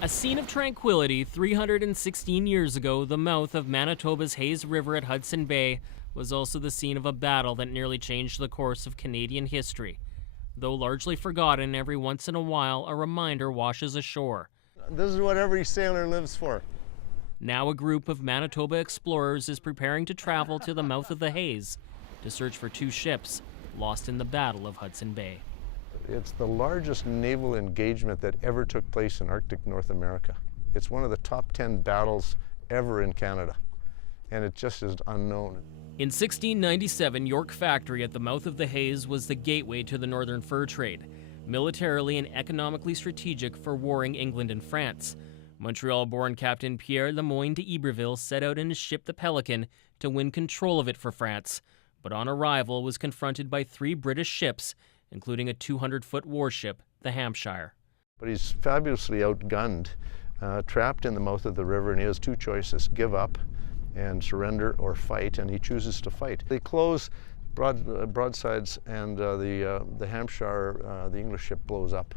A scene of tranquility 316 years ago, the mouth of Manitoba's Hayes River at Hudson Bay was also the scene of a battle that nearly changed the course of Canadian history. Though largely forgotten, every once in a while a reminder washes ashore. This is what every sailor lives for. Now a group of Manitoba explorers is preparing to travel to the mouth of the Hayes to search for two ships lost in the Battle of Hudson Bay. It's the largest naval engagement that ever took place in Arctic North America. It's one of the top 10 battles ever in Canada, and it just is unknown. In 1697, York Factory at the mouth of the Hayes was the gateway to the northern fur trade, militarily and economically strategic for warring England and France. Montreal-born Captain Pierre Lemoyne de Iberville set out in his ship the Pelican to win control of it for France, but on arrival was confronted by 3 British ships, including a 200-foot warship, the Hampshire. But he's fabulously outgunned, trapped in the mouth of the river, and he has 2 choices: give up and surrender, or fight, and he chooses to fight. They close broadsides, and the Hampshire, the English ship, blows up.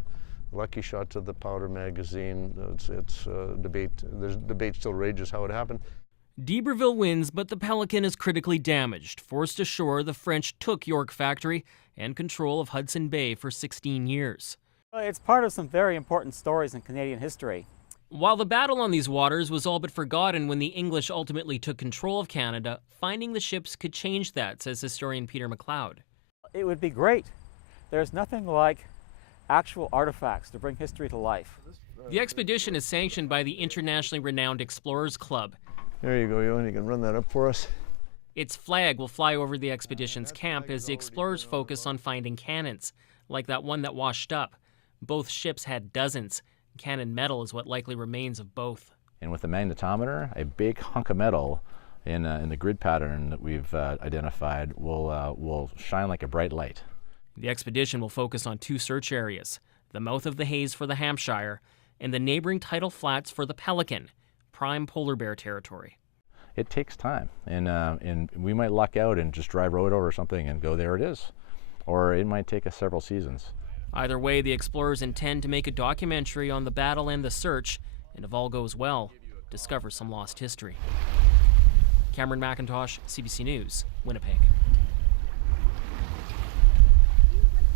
Lucky shot to the powder magazine. It's debate. There's debate still rages how it happened. D'Iberville wins, but the Pelican is critically damaged. Forced ashore, the French took York Factory and control of Hudson Bay for 16 years. It's part of some very important stories in Canadian history. While the battle on these waters was all but forgotten when the English ultimately took control of Canada, finding the ships could change that, says historian Peter McLeod. It would be great. There's nothing like actual artifacts to bring history to life. The expedition is sanctioned by the internationally renowned Explorers Club. There you go, Ewan. You can run that up for us. Its flag will fly over the expedition's camp as the explorers focus on finding cannons, like that one that washed up. Both ships had dozens. Cannon metal is what likely remains of both. And with the magnetometer, a big hunk of metal in the grid pattern that we've identified will shine like a bright light. The expedition will focus on 2 search areas, the mouth of the Hayes for the Hampshire and the neighboring tidal flats for the Pelican, prime polar bear territory. It takes time, and we might luck out and just drive road over something and go, there it is. Or it might take us several seasons. Either way, the explorers intend to make a documentary on the battle and the search, and if all goes well, discover some lost history. Cameron McIntosh, CBC News, Winnipeg.